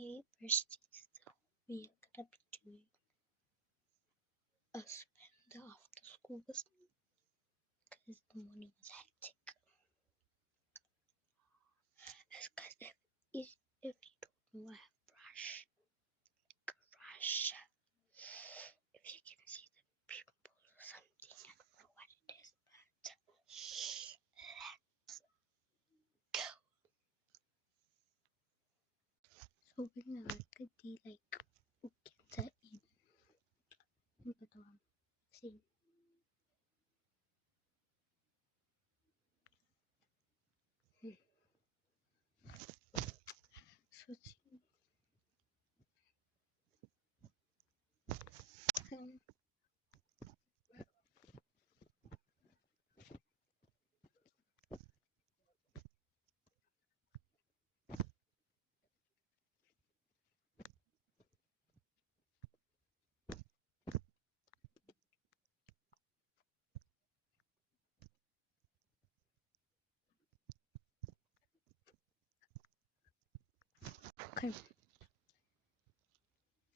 Okay, first we are gonna be doing a spend the after school with me because the morning was hectic. Because if you don't know, I have brush. If you can see the pimple or something, I don't know what it is, but let's go. So we're gonna look at the ukita in see. So see. Okay,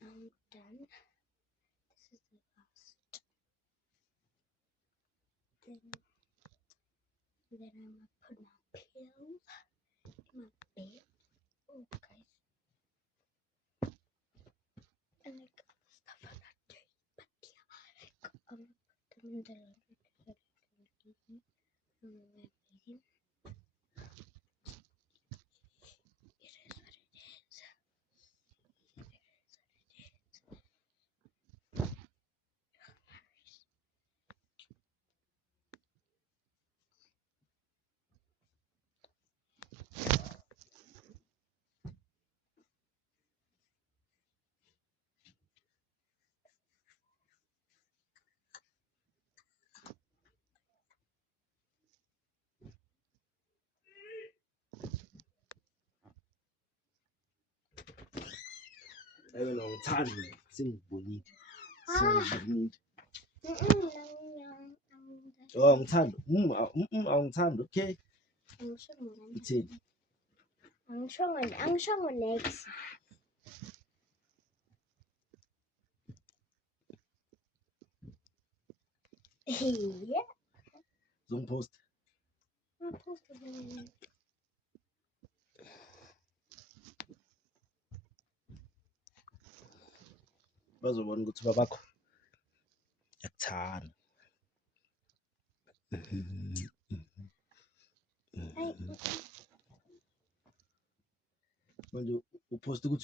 I'm done. This is the last thing. Then I'm gonna put my pills in my bed. Oh, guys, and other stuff I'm not doing, but yeah, I'm gonna put them in the laundry because I don't know where I'm leaving. It is what it is. Long time, sing bonita. Long time, long time, okay. It's it. Ang sure next. Yeah. Don't post. I'll post it. Bazobona ukuthi babakho yakuthanda. Manje uposta ukuthi